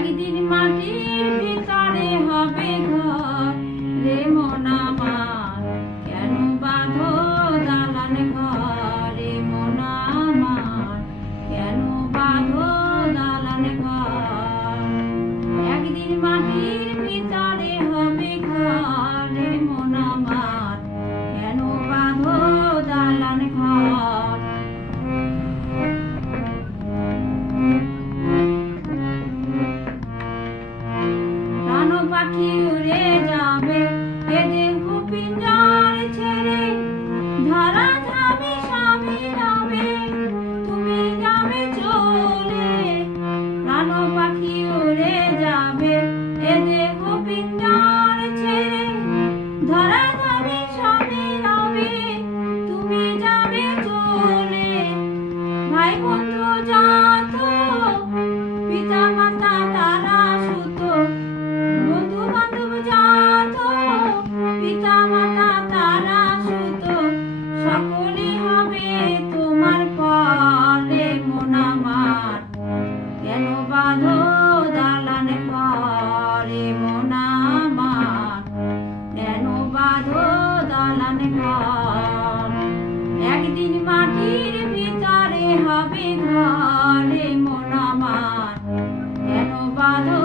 একদিন মাটির ভিতরে হবে ঘর রে মন আমার, কেন বাঁধো দালান ঘর রে মন আমার, কেন বাঁধো দালান ঘর। একদিন মাটির ভিতরে হবে ঘর রে মন আমার, কেন বাঁধো দালান ঘর। প্রাণ পাখি উড়ে যাবে এ দেহ পিঞ্জর ছেড়ে, ধরা ধামে স্বামী রবে তুমি যাবে চলে। প্রাণ পাখি উড়ে যাবে এ দেহ পিঞ্জর ছেড়ে, ধরা ধামে স্বামী রবে তুমি যাবে চলে। ভাই বন্ধু যত পিতা মাতা তারা সুত, বন্ধু বান্ধব যত পিতা মাতা তারা সুত, সকলে হবে তোমার পরে মন আমার, কেন বাঁধো দালান ঘরে মন আমার, কেন বাঁধো দালান ঘর। একদিন মাটির ভিতরে হবে ঘরে মন আমার, কেন বাঁধো